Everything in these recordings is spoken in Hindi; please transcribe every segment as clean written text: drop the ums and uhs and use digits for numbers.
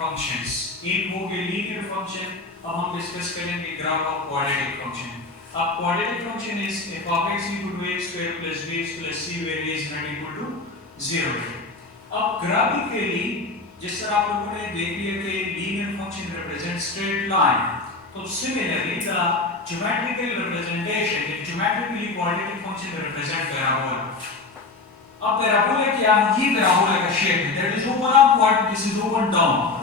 फंक्शंस। एक हो गए लीनियर फंक्शन, अब हम डिस्कस करेंगे ग्राफ ऑफ क्वाड्रेटिक फंक्शन। अब quadratic function is f of x equal to x square plus bx plus c where a is not equal to 0। अब ग्राफिकली जिस तरह आप लोगों ने देख लिया कि linear function represent straight line, तो similarly the geometrical representation, the geometrically quadratic function represent parabola. अब पैराबोला क्या है? ये पैराबोला का शेप है, that is open upward, this is open down.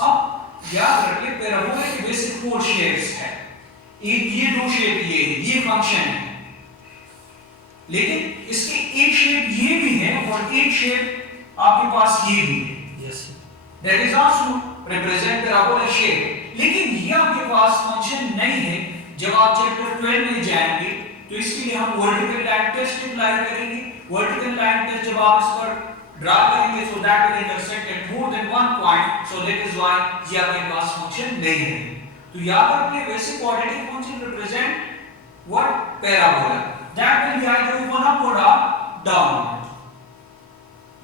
अब याद रखिए पैराबोला के बेसिक फोर शेप्स है। एक ये दो शेप ये फंक्शन है, लेकिन इसके एक शेप ये भी है और एक शेप आपके पास ये भी है। Yes, that is also represent parabola shape. लेकिन ये आपके पास फंक्शन नहीं है। जब आप चैप्टर 12 में जाएंगे तो इसके लिए हम वर्टिकल लाइन टेस्ट अप्लाई करेंगे। वर्टिकल लाइन टेस्ट जब आप इस पर ड्रा करेंगे so that will intersect at more than one point, so that is why ये आपके पास फंक्शन नहीं है। तो याद रखिए वैसे quadratic function represent what? Parabola, that will be either open upward और डाउनवर्ड।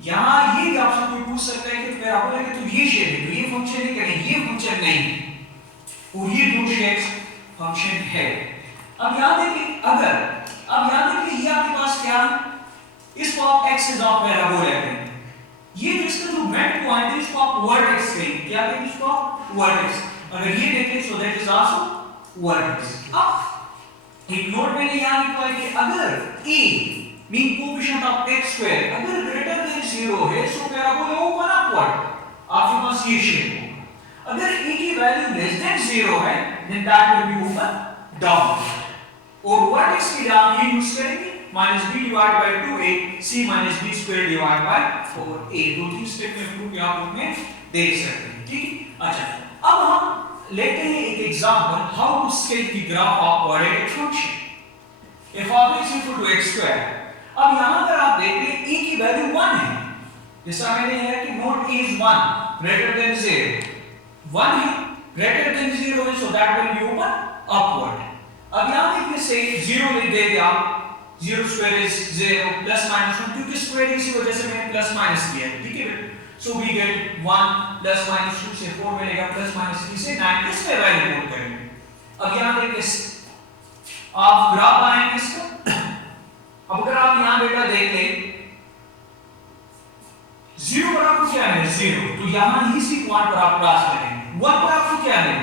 यहां ये भी आपसे कोई पूछ सकता है कि पैराबोला के तो ये शेप है, तो ये फंक्शन है क्या? नहीं, ये फंक्शन नहीं है, और ये दो शेप्स फंक्शन है। अब याद देखिए ये आपके पास क्या है? इसको आप एक्सिस ऑफ पैराबोला कहेंगे। ये जो इसका जो मिड पॉइंट है इसको आप वर्टेक्स कहेंगे। क्या कहेंगे इसको? वर्टेक्स। अगर ये देखें so that is also vertex. अब एक नोट मैंने यहां लिखा है कि अगर a mean coefficient of x square अगर ग्रेटर देन 0 है सो पैराबोला ओपन अपवर्ड, आपके पास ये शेप होगा। अगर a की वैल्यू लेस देन 0 है then that will be open downward. और वर्टेक्स के लिए आप ये यूज करेंगे -b divide by 2a c b square divide by 4a। दो तीन स्टेप में प्रूफ आप लोग में देख सकते हैं, ठीक है। अच्छा, अब हम लेते हैं एक example how to sketch the graph of quadratic function f of x equal to x square। अब यहां पर आप देख लें a की वैल्यू 1 है, जैसा मैंने है कि note a is 1 greater than 0, 1 है ग्रेटर देन 0 है, so that will be open upward. अब यहां देखिए से 0 ले दे दिया, 0 स्क्वायर इज 0 प्लस माइनस 1, क्योंकि स्क्वायर इसी वजह से मैंने प्लस माइनस किया है, ठीक है। So we get 1 plus minus 2 से 4 मिलेगा, प्लस माइनस 3 से 9, इसमें वैल्यू पुट करेंगे। अब यहां देखिए आप ग्राफ बनाएंगे इसका। अब अगर आप यहां बेटा देख ले 0 पर आपको क्या है? 0, तो यहां इसी पॉइंट पर आप क्रॉस करेंगे। 1 पर आपको क्या है?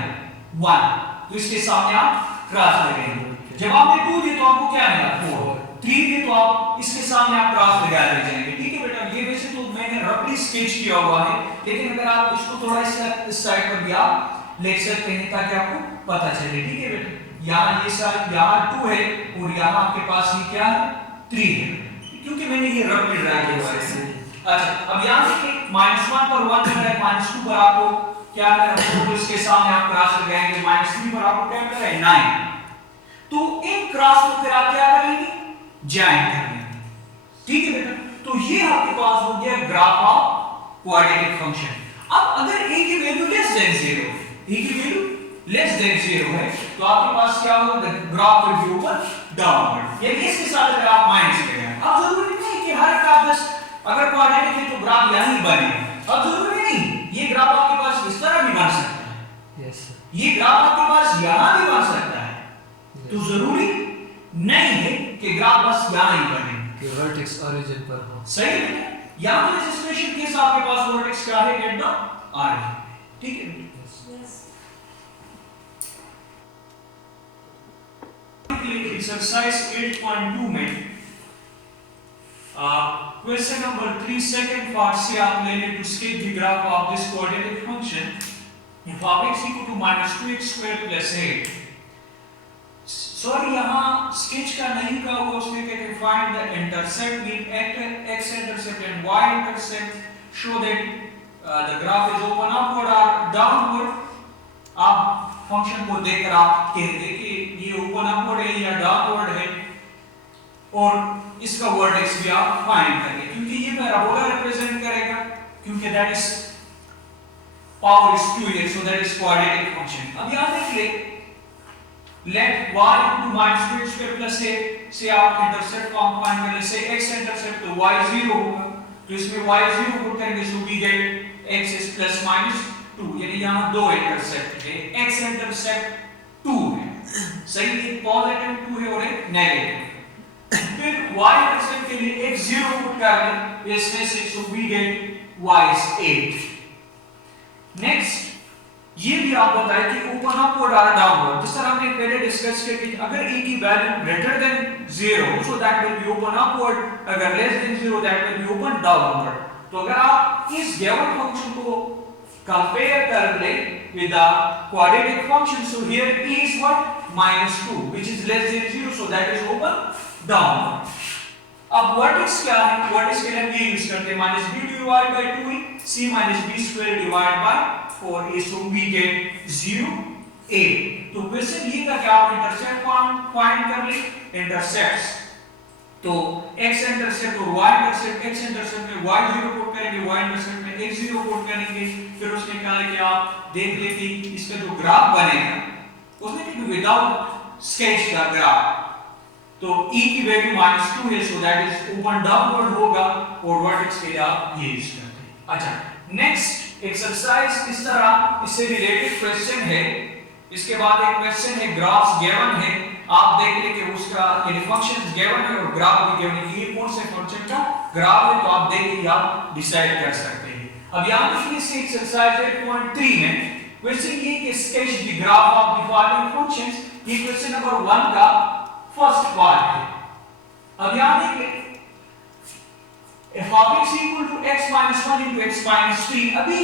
1, तो इसके सामने आप क्रॉस करेंगे। जब आपने 2 दी तो आपको क्या मिला? 4, 3 दी तो आप इसके सामने आप क्रॉस लगा ले जाएंगे, ठीक है बेटा। ये वैसे तो मैंने रफली स्केच किया हुआ है, लेकिन अगर आप इसको थोड़ा इस साइड पर भी आप लिख सकते हैं ताकि आपको पता चले, ठीक है बेटा। यहाँ ये साइड यहाँ 2 है और यहाँ आपके पास ये क्या है? 3 है, क्योंकि मैंने ये रफली ड्रा किया हुआ है। अच्छा, अब यहाँ देखिए -1 पर 1 मिला है, -2 पर आपको क्या मिला? 4, तो इसके सामने आप क्रॉस लगाएंगे। -3 पर आपको क्या मिला है? 9। तो इन क्रॉस को फिर आप क्या करेंगे? ज्वाइन करेंगे, ठीक है बेटा। तो ये आपके पास हो गया ग्राफ ऑफ क्वाड्रेटिक फंक्शन। अब अगर a की वैल्यू लेस देन 0 है, a की वैल्यू लेस देन 0 है, तो आपके पास क्या होगा? Graph will be open downward. ये इसके साथ अगर आप माइनस करें, अब जरूरी नहीं कि हर का बस अगर क्वाड्रेटिक है तो ग्राफ यहीं बने, अब जरूरी नहीं। ये ग्राफ आपके पास इस तरह भी बन सकता है, यस, ये ग्राफ आपके पास यहां भी बन सकता है, तो जरूरी नहीं है कि ग्राफ बस यहां ही बने, कि वर्टेक्स ओरिजिन पर हो। सही है। यहां पर इस स्पेशल केस आपके पास वर्टेक्स क्या है? एट द ऑरिजिन, ठीक है। एक्सरसाइज 8.2 में क्वेश्चन नंबर 3 सेकंड पार्ट से आप लेने to sketch the graph of this quadratic function if x equal to -2x square plus 8। Sorry, यहाँ स्केच का नहीं का हुआ, उसने कहते हैं find the intercept mean x intercept and y intercept show that the graph is open upward और डाउनवर्ड। आप फंक्शन को देखकर आप कहते कि ये ओपन अपवर्ड है या डाउनवर्ड है, और इसका वर्टेक्स भी आप फाइंड करेंगे, क्योंकि ये पैराबोला रिप्रेजेंट करेगा, क्योंकि that is power is 2x, so that is quadratic function। अब यहां देख ले let y equal to -2x square plus 8 से आप इंटरसेप्ट को फाइंड करें, से x इंटरसेप्ट तो y 0 होगा, तो इसमें y 0 पुट करेंगे, so we get x is plus minus 2, यानी यहाँ दो इंटरसेप्ट है, x इंटरसेप्ट 2 है, सही, एक पॉजिटिव 2 है और एक नेगेटिव। फिर y इंटरसेप्ट के लिए x 0 पुट कर लें इसमें से, so we get y is 8। Next ये भी आप बताएं कि ओपन अपवर्ड और डाउनवर्ड, जिस तरह हमने पहले डिस्कस किया कि अगर a की value greater than 0 so that will be open upward, अगर less than 0 that will be open downward। तो अगर आप इस गिवन फंक्शन को कंपेयर कर ले with the quadratic function, so here e is what -2 which is less than 0, so that is open downward। अब वर्टेक्स क्या है, वर्टेक्स के लिए हम ये यूज करते हैं -b divided by 2e c b square divided by 4a, so we get 0 a। तो क्वेश्चन ये था कि आप इंटरसेप्ट फाइंड कर ले, इंटरसेप्ट्स, तो x इंटरसेप्ट और y इंटरसेप्ट, x इंटरसेप्ट में y 0 पुट करेंगे, y इंटरसेप्ट में x 0 पुट करेंगे। फिर उसने कहा कि आप देख लेते हैं इसका जो ग्राफ बनेगा उसमें कि विदाउट स्केच का ग्राफ, तो e की वैल्यू -2 है, so that is open downward होगा और वर्टेक्स के लिए आप ये यूज करते हैं। अच्छा, नेक्स्ट एक्सरसाइज इस तरह, इससे रिलेटेड क्वेश्चन है, इसके बाद एक क्वेश्चन है, ग्राफ्स गिवन है, आप देख लें कि उसका यानी फंक्शंस गिवन है और ग्राफ भी गिवन है, ये कौन से फंक्शन का ग्राफ है, तो आप देखिए आप डिसाइड कर सकते हैं। अब यहां पे इसी एक्सरसाइज 8.3 में क्वेश्चन ये कि sketch the graph of the following functions, ये क्वेश्चन नंबर 1 का फर्स्ट पार्ट है। अब यहां देखिए f of x equal to x minus 1 into x minus 3। अभी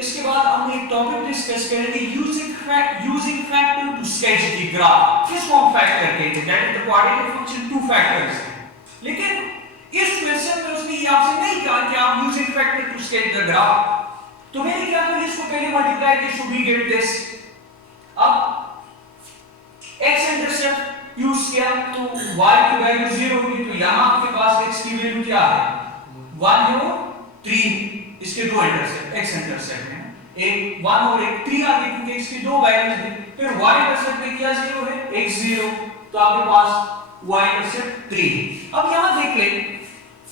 इसके बाद हम एक टॉपिक डिस्कस करेंगे using factor to sketch the graph. किसको हम फैक्टर कहते हैं, that is the quadratic function, two factors है, लेकिन इस क्वेश्चन में उसने ये आपसे नहीं कहा कि आप using factor to sketch the graph, तो मैंने क्या किया, इसको पहले मल्टीप्लाई किया, सो वी गेट दिस। अब x इंटरसेप्ट यूज किया तो y की वैल्यू 0 होगी, तो यहां आपके पास x की वैल्यू क्या है, 1 है और 3, इसके दो इंटरसेप्ट, x इंटरसेप्ट है, एक 1 और एक 3 आ गई क्योंकि इसकी दो वैल्यूज है। फिर y इंटरसेप्ट में क्या 0 है, x 0, तो आपके पास y इंटरसेप्ट 3। अब यहां देख ले,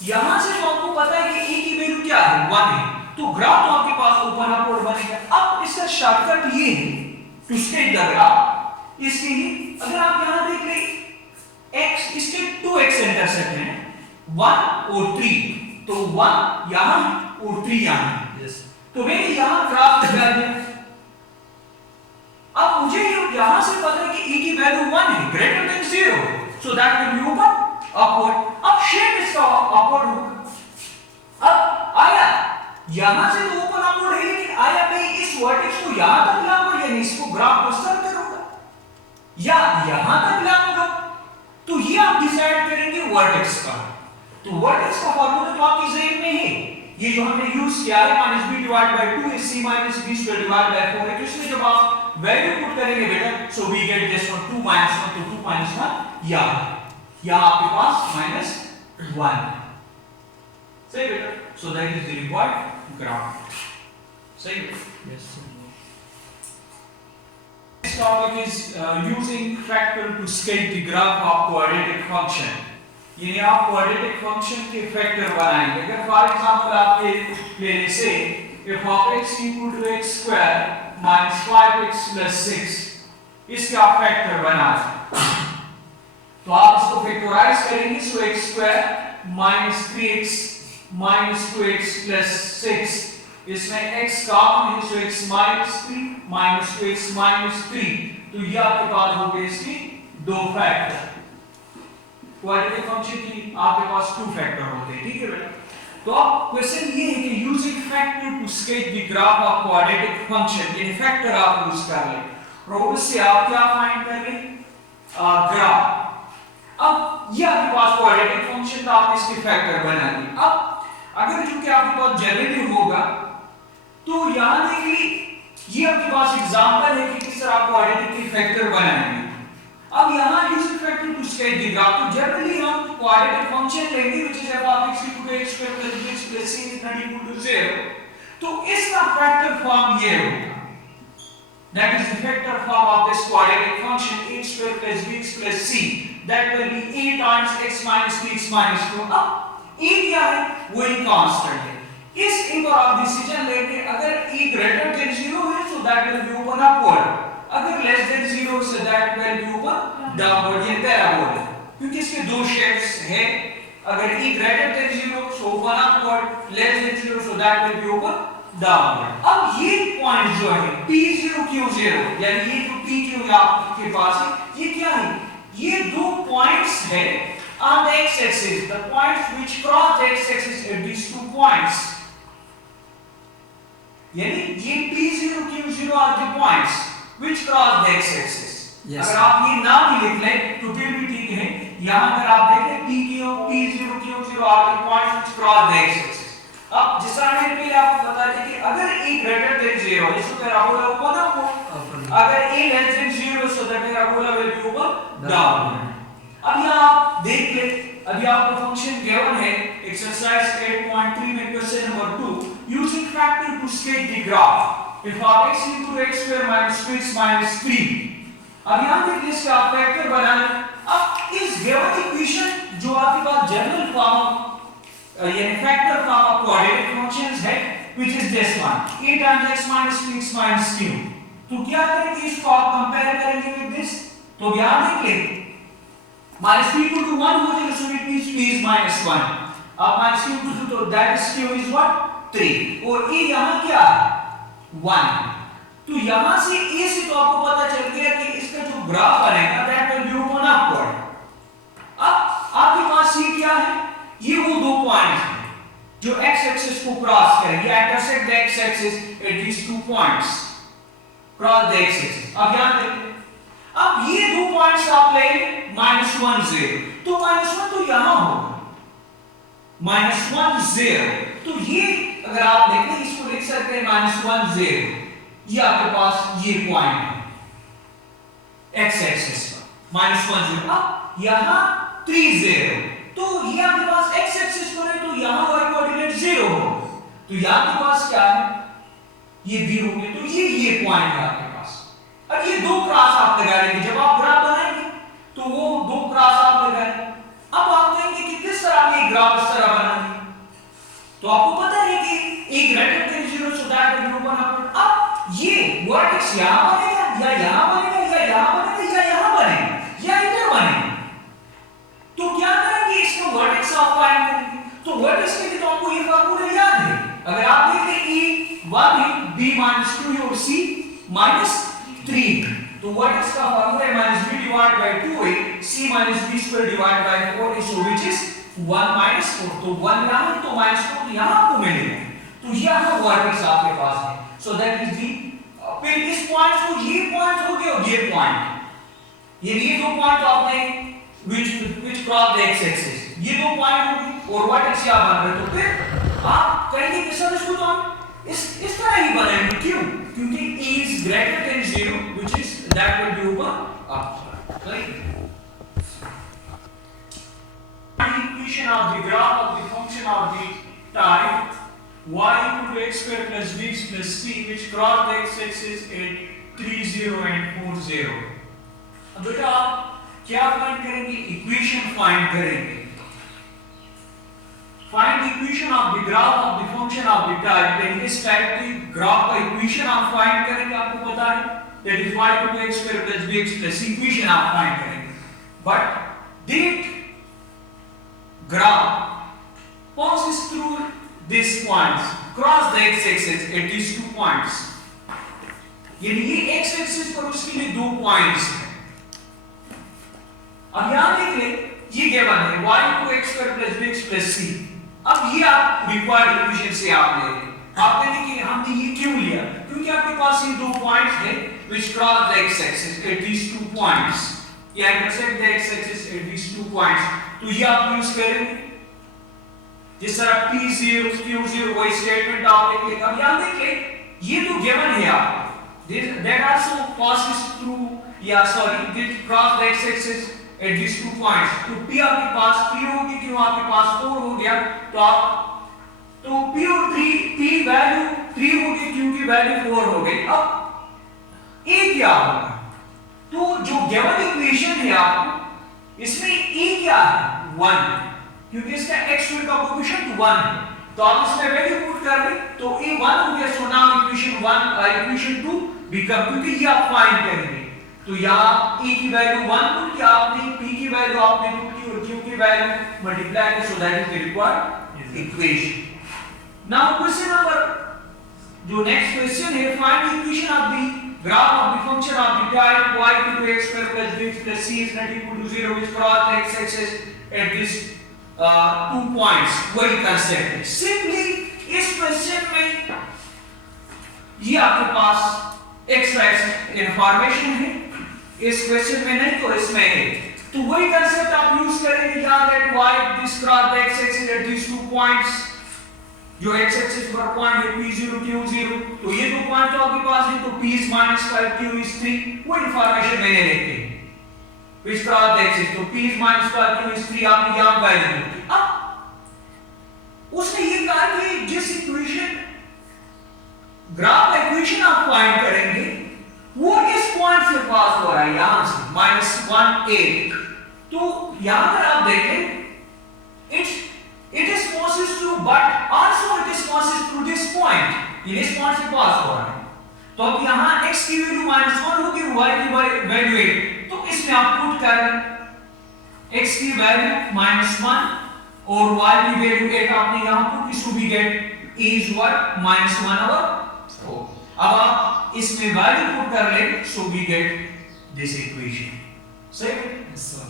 यहां से तो आपको पता है कि a की वैल्यू क्या है, 1 है, तो ग्राफ तो आपके पास ओपन अपवर्ड बनेगा। अब इसका शॉर्टकट ये है टू स्केच द ग्राफ, इसके ही अगर आप यहां देख ले, x इसके 2x इंटरसेप्ट हैं, 1 और 3, तो 1 यहां और 3 यहां, Yes. तो मैंने यहां ग्राफ लगा दिया। अब मुझे यहां से पता है कि e की वैल्यू 1 है, greater than 0, so that will be open upward. अब शेप इसका अपवर्ड होगा। अब आया यहां से तो ओपन अपवर्ड है, लेकिन आया मैं इस वर्टेक्स को यहां तक लाऊंगा, यानी इसको ग्राफ को सर्व करूंगा, या यहां तक लाऊंगा, तो ये आप डिसाइड करेंगे वर्टेक्स का। तो वर्टेक्स का फार्मूला तो आपकी ज़हन में है, ये जो हमने यूज किया है -b divide bye 2 is c b square divide by 4 है, तो इसमें जब आप वैल्यू पुट करेंगे बेटा, so we get this one 2 - 1, तो 2 - 1 यहां आपके पास -1, सही बेटा, so that is the required graph, सही बेटा। Yes. This topic is using factor to sketch the graph of quadratic function। यानी आप क्वाड्रेटिक फंक्शन के फैक्टर बनाएंगे। अगर फॉर एग्जांपल आप ये ले लें से f of x equal to x square minus 5x plus 6, इसका आप फैक्टर बना लें, तो आप इसको फैक्टराइज करेंगे, सो x square minus 3x minus 2x plus 6, इसमें x कॉमन है, सो x minus 3 minus 2x minus 3, तो ये आपके पास हो गए इसकी दो फैक्टर। क्वाड्रेटिक फंक्शन की आपके पास 2 फैक्टर होते हैं, ठीक है बेटा। तो अब क्वेश्चन ये है कि using factor to sketch the graph of quadratic function, इन फैक्टर आप यूज कर ले और उससे आप क्या फाइंड कर ले, ग्राफ। अब ये आपके पास क्वाड्रेटिक फंक्शन था, आपने इसके फैक्टर बना लिए। अब अगर चूंकि आपके पास जनरेटिव होगा, तो यहां देखिए ये आपके पास एग्जांपल है कि किस तरह आप क्वाड्रेटिक के फैक्टर बनाएंगे। अब यहां using factor to sketch the graph, तो जनरली हम क्वाड्रेटिक फंक्शन लेंगे which is f of x equal to x square plus bx plus c is not equal to 0, तो इसका फैक्टर फॉर्म ये होगा, that is the factor form of this quadratic function a square plus bx plus c, that will be a times x minus 3x minus 2। अब a क्या है, वो एक कांस्टेंट है, इस ए पर आप डिसीजन लेंगे, अगर e ग्रेटर देन 0 है so that will be open upward, अगर less than 0 so that will be open downward। ये पैराबोला है क्योंकि इसके दो शेप्स हैं, अगर e greater than 0 so open upward, less than 0 so that will be open downward. अब ये पॉइंट जो है P0 Q0 यानी ये जो PQ आपके पास है, ये क्या है? ये दो पॉइंट्स है on the x-axis, the points which cross the x-axis at these 2 points, यानी ये P0 Q0 are the points which cross the x-axis। Yes, अगर आप ये ना भी लिख लें तो फिर भी ठीक है। यहाँ अगर आप देखें P0 Q0 are the points which cross the x-axis। अब जिस तरह मैंने पहले आपको बताया था कि अगर e greater than 0 इस पैराबोला ऊपर upward, अगर e less than 0 so that parabola will be open downward। अब यहाँ आप देख ले, अभी आपको फंक्शन गिवन है एक्सरसाइज 8.3 में question number 2, using factor to sketch the graph if of x into x square minus 2x minus 3। अब यहाँ देखिए इसका आप फैक्टर बना लें। अब इस गिवन इक्वेशन जो आपके पास जनरल फॉर्म यानी factor form of coordinate functions है which is this one a times x minus 2x minus q। तो क्या करेंगे, इसको आप कंपेयर करेंगे विद दिस, तो यहाँ देखिए minus p equal to 1 हो जाएगा, so it means p is minus 1। अब minus q equal to, तो that is q is what 3 और a यहाँ क्या है 1। तो यहाँ से a से तो आपको पता चल गया कि इसका जो ग्राफ बनेगा that will be open upward। अब आपके पास ये क्या है, ये वो दो पॉइंट्स हैं जो x एक्सिस को क्रॉस करेंगे, intersect the x axis at these 2 points, cross the x axis। अब यहाँ देखिए, अब ये दो पॉइंट्स आप लेंगे -1 0, तो -1 तो यहां होगा -1 0, तो ये अगर आप देखें इसको लिख सकते हैं -1 0, ये आपके पास ये पॉइंट है x एक्सिस पर -1 0। अब यहां 3 0, तो ये आपके पास x एक्सिस पर है तो यहां y कोऑर्डिनेट 0 होगा, तो यहां आपके पास क्या है ये b हो गया, तो ये पॉइंट है आपके पास। अब ये दो क्रॉस आप लगा लेंगे, जब आप ग्राफ बनाएंगे तो वो दो क्रॉस आप लगाएंगे। अब आप कहेंगे कि किस तरह ये ग्राफ इस तरह बनाएंगे, तो आपको पता है कि a greater than 0 so that will be open upward. अब ये वर्टेक्स यहां बनेगा या यहां बनेगा या यहां बनेगा या यहां बनेगा या इधर बनेगा, तो क्या करेंगे इसको वर्टेक्स आप फाइंड करेंगे। तो वर्टेक्स के लिए तो आपको ये फार्मूला याद है, अगर आप देखें e1 है b - 2 है और c -3, तो वर्टेक्स का फार्मूला है -b डिवाइड बाय 2 है c - b square divide bye 4 है, सो व्हिच इज 1 - 4, तो 1 यहां है तो -4 यहां आपको मिलेगा, तो यहां वर्टेक्स आपके पास है। सो दैट इज दी, फिर इस पॉइंट को ये पॉइंट हो गया और ये पॉइंट, ये दो पॉइंट आपने which cross the x axis, ये दो पॉइंट हो गए और वर्टेक्स यहां बन रहे, तो फिर आप कहेंगे कि सर इसको तो हम इस तरह ही बनाएंगे, क्यों? क्योंकि e is greater than 0 which is that will be open upward, right? Equation of the graph of the function of the type y equal to x square plus bx plus c which cross the x axis at 3 0 and 4 0। अब बेटा आप क्या फाइंड करेंगे, इक्वेशन फाइंड करेंगे। Find the equation of the graph of the function of the type, then इस टाइप की ग्राफ का इक्वेशन आप फाइंड करेंगे, आपको पता है that is y equal to x square plus bx plus equation आप फाइंड करेंगे, but that graph passes through these points, cross the x axis at these 2 points, यानी ये x axis पर उसके लिए दो पॉइंट्स हैं। अब यहां देख ले, ये गिवन है y equal to x square plus bx plus c। अब ये आप रिक्वायर्ड इक्वेशन से आप ले रहे हैं, आप कहेंगे कि हमने ये क्यों लिया, क्योंकि आपके पास ये दो पॉइंट्स हैं which cross the x axis at these 2 points, या intersect the x axis at these 2 points, तो ये आप यूज करेंगे जिस तरह p0 q0 वही स्टेटमेंट आप लिख लेंगे। अब यहां देखिए ये तो गिवन है आपको, that also passes through या sorry this cross the x axis at these 2 points, तो p आपके पास p होगी, क्यों आपके पास 4 हो गया, तो आप तो p और 3 p वैल्यू 3 होगी, q की वैल्यू 4 हो गई। अब a क्या होगा, तो जो गिवन इक्वेशन है आपको इसमें a क्या है 1, क्योंकि इसका x स्क्वायर का कोएफिशिएंट 1 है, तो आप इसमें वैल्यू पुट कर रहे तो a 1 हो गया, so now equation 1 equation 2 become, क्योंकि ये आप फाइंड करेंगे तो यहां a की वैल्यू 1 पुट किया आपने, p की वैल्यू आपने पुट की और q की वैल्यू मल्टीप्लाई की, so that is the required equation. Now question number, जो नेक्स्ट क्वेश्चन है, find the equation of the graph of the function of the type y equal to x square plus bx plus c is not equal to 0 which cross the x-axis at this 2 points। वही कंसेप्ट है। सिंपली इस क्वेश्चन में ये आपके पास एक्स्ट्रा इंफॉर्मेशन है, इस क्वेश्चन में नहीं तो इसमें है, तो वही कंसेप्ट आप यूज करेंगे यार, that y this cross the x-axis at these 2 points, जो x एक्सिस पर पॉइंट है p0 q0, तो ये दो पॉइंट तो आपके पास है, तो p is -5 q is 3, वो इंफॉर्मेशन मैंने लेके which cross the axis, तो p is -5 q is 3 आपने यहां वैल्यू दी। अब उसने ये कहा कि जिस इक्वेशन ग्राफ इक्वेशन आप फाइंड करेंगे वो इस पॉइंट से पास हो रहा है, यहां से -1 8, तो यहां पर आप देखें it is passes through, but also it is passes through this point, ये इस पॉइंट से पास हो रहा है, तो अब यहाँ x की वैल्यू -1 होगी, y की वैल्यू 8, तो इसमें आप पुट कर x की वैल्यू -1 और y की वैल्यू 8 आपने यहाँ पुट की, so we get a is what -1/4। अब आप इसमें वैल्यू पुट कर ले, so we get this equation. सही है? Yes, sir.